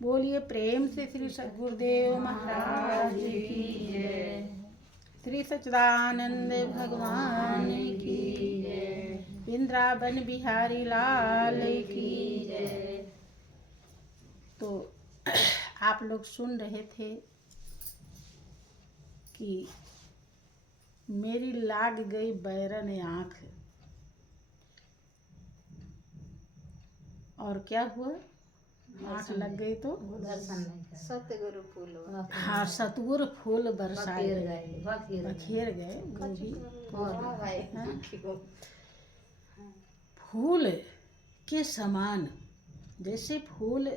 बोलिए प्रेम से श्री सद्गुरुदेव महाराज की जय। श्री सच्चिदानंद भगवान की जय। वृंदावन बिहारी लाल की जय। तो आप लोग सुन रहे थे कि मेरी लाग गई बैरन आँख, और क्या हुआ? आँख लग गई तो सतगुरु फूल, हाँ, सतगुरु फूल बरसाए बखेर गए गोभी। फूल के समान, जैसे फूल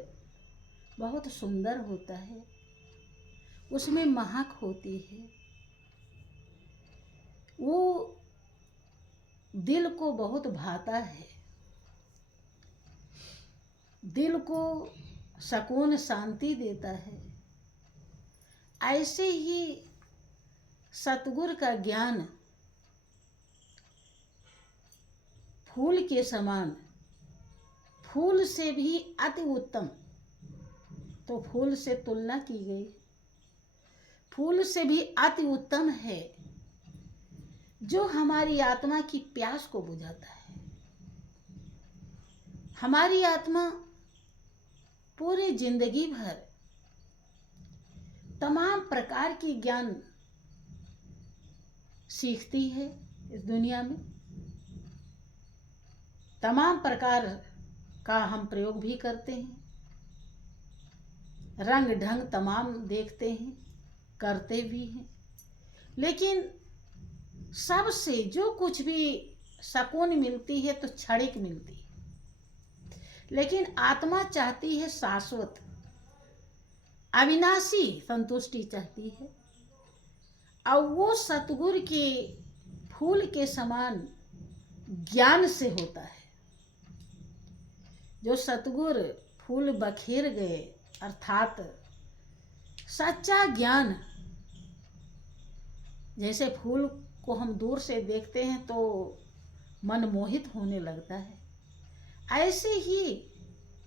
बहुत सुंदर होता है, उसमें महक होती है, वो दिल को बहुत भाता है, दिल को सुकून शांति देता है। ऐसे ही सतगुरु का ज्ञान फूल के समान, फूल से भी अति उत्तम। तो फूल से तुलना की गई, फूल से भी अति उत्तम है, जो हमारी आत्मा की प्यास को बुझाता है। हमारी आत्मा पूरी जिंदगी भर तमाम प्रकार की ज्ञान सीखती है। इस दुनिया में तमाम प्रकार का हम प्रयोग भी करते हैं, रंग ढंग तमाम देखते हैं, करते भी हैं, लेकिन सबसे जो कुछ भी सुकून मिलती है तो क्षणिक मिलती है। लेकिन आत्मा चाहती है शाश्वत अविनाशी संतुष्टि चाहती है, और वो सतगुरु के फूल के समान ज्ञान से होता है। जो सतगुरु फूल बखेर गए अर्थात सच्चा ज्ञान। जैसे फूल को हम दूर से देखते हैं तो मन मोहित होने लगता है, ऐसे ही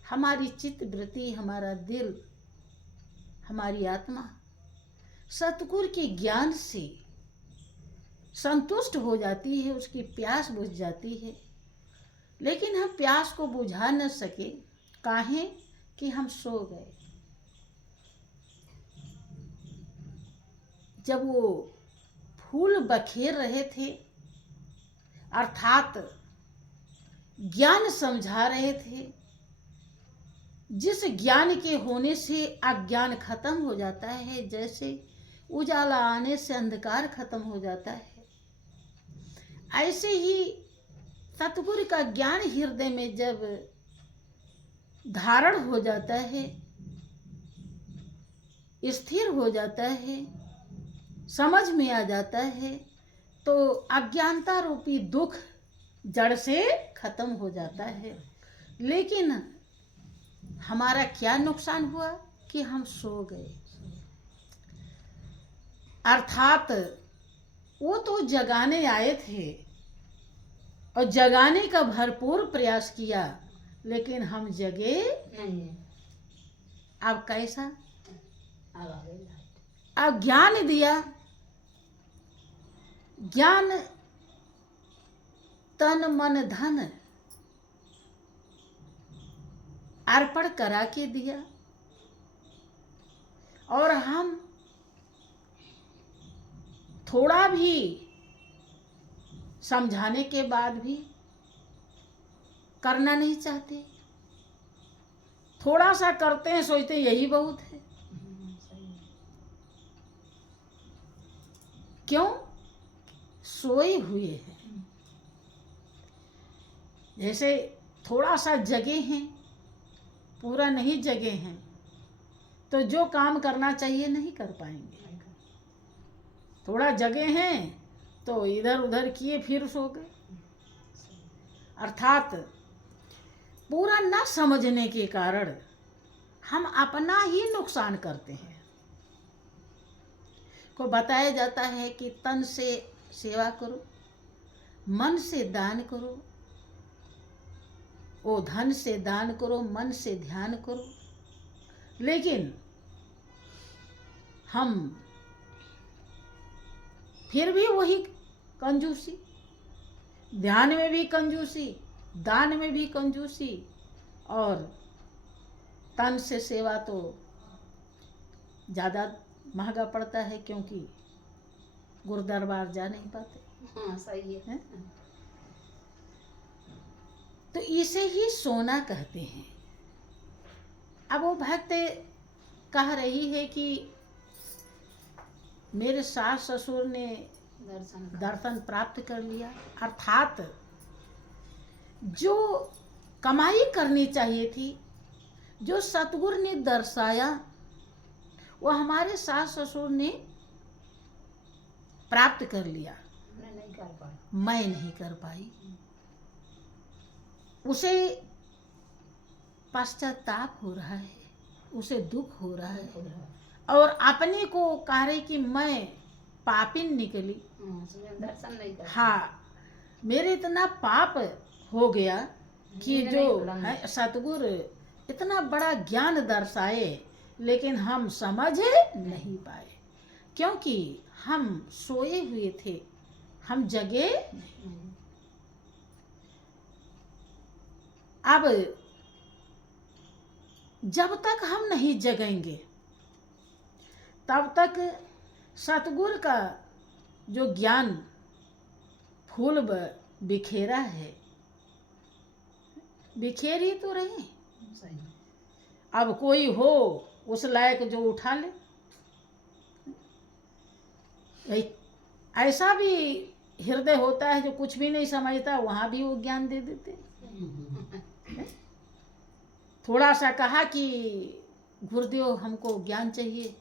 हमारी चित्त वृत्ति, हमारा दिल, हमारी आत्मा सतगुरु के ज्ञान से संतुष्ट हो जाती है, उसकी प्यास बुझ जाती है। लेकिन हम प्यास को बुझा न सके, काहे कि हम सो गए। जब वो फूल बखेर रहे थे अर्थात ज्ञान समझा रहे थे, जिस ज्ञान के होने से अज्ञान खत्म हो जाता है, जैसे उजाला आने से अंधकार खत्म हो जाता है, ऐसे ही सतगुरु का ज्ञान हृदय में जब धारण हो जाता है, स्थिर हो जाता है, समझ में आ जाता है, तो अज्ञानता रूपी दुख जड़ से खत्म हो जाता है। लेकिन हमारा क्या नुकसान हुआ कि हम सो गए। अर्थात वो तो जगाने आए थे और जगाने का भरपूर प्रयास किया, लेकिन हम जगे नहीं। अब कैसा? अब ज्ञान दिया, ज्ञान तन मन धन अर्पण करा के दिया, और हम थोड़ा भी समझाने के बाद भी करना नहीं चाहते। थोड़ा सा करते हैं, सोचते हैं यही बहुत है। क्यों? सोए हुए हैं। जैसे थोड़ा सा जगे हैं, पूरा नहीं जगे हैं, तो जो काम करना चाहिए नहीं कर पाएंगे। थोड़ा जगे हैं तो इधर उधर किए फिर सो गए। अर्थात पूरा न समझने के कारण हम अपना ही नुकसान करते हैं। को बताया जाता है कि तन से सेवा करो, मन से दान करो, ओ धन से दान करो, मन से ध्यान करो, लेकिन हम फिर भी वही कंजूसी, ध्यान में भी कंजूसी, दान में भी कंजूसी, और तन से सेवा तो ज़्यादा महंगा पड़ता है, क्योंकि गुरु दरबार जा नहीं पाते हाँ सही है, हैं? तो इसे ही सोना कहते हैं। अब वो भक्त कह रही है कि मेरे सास ससुर ने दर्शन प्राप्त कर लिया, अर्थात जो कमाई करनी चाहिए थी, जो सतगुरु ने दर्शाया, वो हमारे सास ससुर ने प्राप्त कर लिया, मैं नहीं कर पाई। मैं नहीं कर पाई। उसे पश्चाताप हो रहा है, उसे दुख हो रहा है, और अपने को कह रही कि मैं पापिन निकली। दर्शन नहीं कर, हाँ, मेरे इतना पाप हो गया कि नींद जो नहीं खुलेंगे। है सतगुरु इतना बड़ा ज्ञान दर्शाए, लेकिन हम समझ नहीं पाए, क्योंकि हम सोए हुए थे, हम जगे नहीं। अब जब तक हम नहीं जगेंगे, तब तक सतगुरु का जो ज्ञान फूल बिखेरा है, बिखेर ही तो रहे। सही। अब कोई हो उस लायक जो उठा ले, ऐसा भी हृदय होता है जो कुछ भी नहीं समझता, वहां भी वो ज्ञान दे देते। थोड़ा सा कहा कि गुरुदेव हमको ज्ञान चाहिए,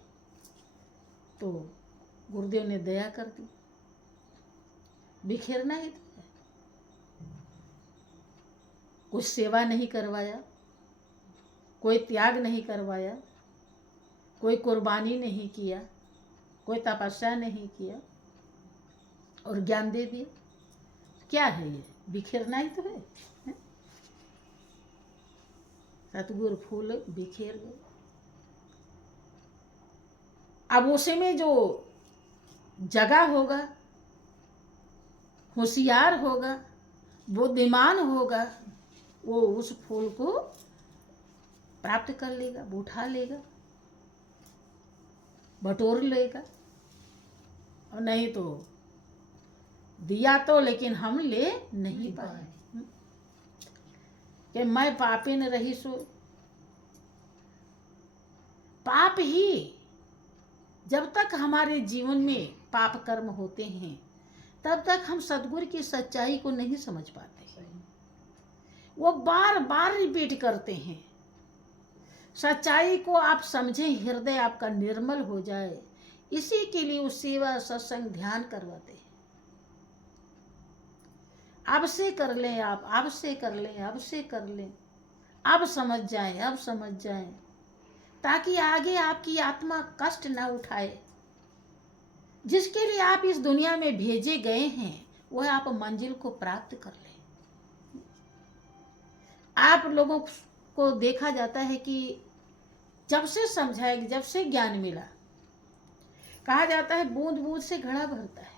तो गुरुदेव ने दया कर दी, बिखेरना ही तो है। कुछ सेवा नहीं करवाया, कोई त्याग नहीं करवाया, कोई कुर्बानी नहीं किया, कोई तपस्या नहीं किया, और ज्ञान दे दिया। क्या है ये? बिखेरना ही तो है। सतगुरु फूल बिखेर गए। अब उसी में जो जगा होगा, होशियार होगा, बुद्धिमान होगा, वो उस फूल को प्राप्त कर लेगा, उठा लेगा, बटोर लेगा। और नहीं तो दिया तो, लेकिन हम ले नहीं पाए कि मैं पापी न रही सो। पाप ही, जब तक हमारे जीवन में पाप कर्म होते हैं, तब तक हम सतगुरु की सच्चाई को नहीं समझ पाते। वो बार बार रिपीट करते हैं। सच्चाई को आप समझें, हृदय आपका निर्मल हो जाए, इसी के लिए वो सेवा सत्संग ध्यान करवाते हैं। अब से कर लें आप, अब से कर लें, अब से कर लें, अब समझ जाएं, अब समझ जाएं, ताकि आगे आपकी आत्मा कष्ट ना उठाए। जिसके लिए आप इस दुनिया में भेजे गए हैं, वह आप मंजिल को प्राप्त कर लें। आप लोगों को देखा जाता है कि जब से समझाया, जब से ज्ञान मिला, कहा जाता है बूंद बूंद से घड़ा भरता है।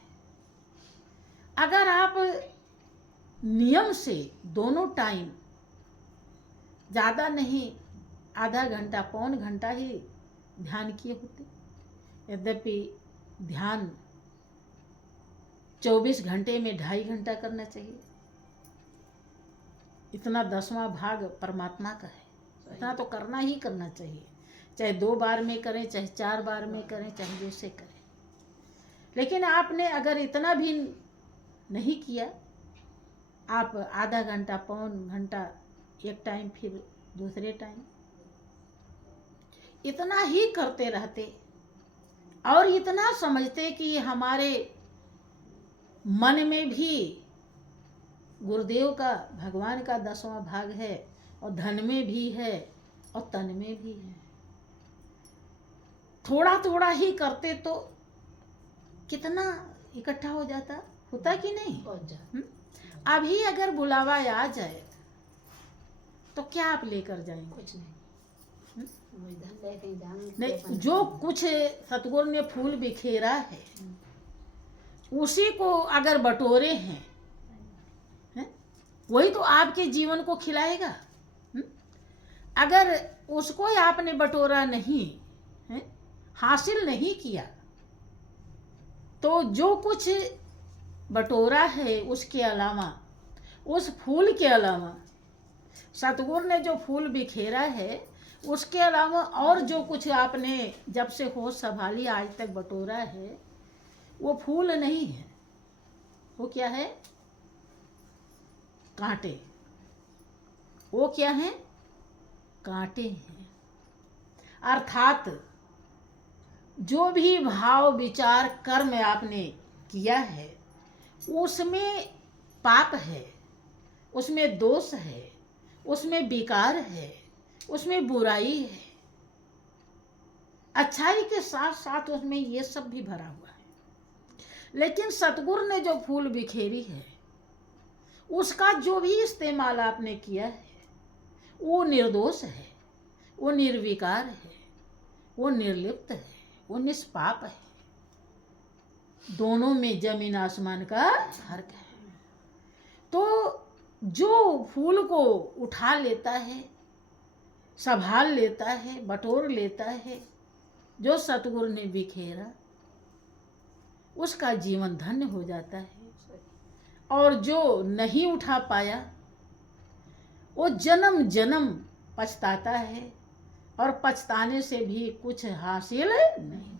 अगर आप नियम से दोनों टाइम, ज़्यादा नहीं, आधा घंटा पौन घंटा ही ध्यान किए होते, यद्यपि ध्यान 24 घंटे में 2.5 घंटा करना चाहिए। इतना 10वां भाग परमात्मा का है, इतना तो करना ही करना चाहिए, चाहे 2 बार में करें, चाहे 4 बार में करें, चाहे जैसे करें। लेकिन आपने अगर इतना भी नहीं किया, आप आधा घंटा पौन घंटा एक टाइम, फिर दूसरे टाइम, इतना ही करते रहते और इतना समझते कि हमारे मन में भी गुरुदेव का, भगवान का 10वां भाग है, और धन में भी है और तन में भी है। थोड़ा थोड़ा ही करते तो कितना इकट्ठा हो जाता, होता कि नहीं? अभी अगर बुलावा आ जाए तो क्या आप लेकर जाएंगे? कुछ नहीं। वही धन लेके जाएंगे तो नहीं, अपन- जो कुछ सतगुरु ने फूल बिखेरा है उसी को अगर बटोरे हैं, वही तो आपके जीवन को खिलाएगा। अगर उसको आपने बटोरा नहीं है, हासिल नहीं किया, तो जो कुछ बटोरा है उसके अलावा, उस फूल के अलावा, सतगुरु ने जो फूल बिखेरा है उसके अलावा और जो कुछ आपने जब से होश संभाली आज तक बटोरा है, वो फूल नहीं है। वो क्या है? कांटे। वो क्या है? कांटे हैं। अर्थात जो भी भाव विचार कर्म आपने किया है उसमें पाप है, उसमें दोष है, उसमें विकार है, उसमें बुराई है, अच्छाई के साथ साथ उसमें ये सब भी भरा हुआ है। लेकिन सतगुरु ने जो फूल बिखेरी है उसका जो भी इस्तेमाल आपने किया है वो निर्दोष है, वो निर्विकार है, वो निर्लिप्त है, वो निष्पाप है। दोनों में जमीन आसमान का फर्क है। तो जो फूल को उठा लेता है, संभाल लेता है, बटोर लेता है, जो सतगुरु ने बिखेरा, उसका जीवन धन्य हो जाता है। और जो नहीं उठा पाया वो जन्म जन्म पछताता है, और पछताने से भी कुछ हासिल नहीं।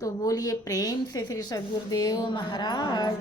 तो बोलिए प्रेम से श्री सद्गुरुदेव महाराज।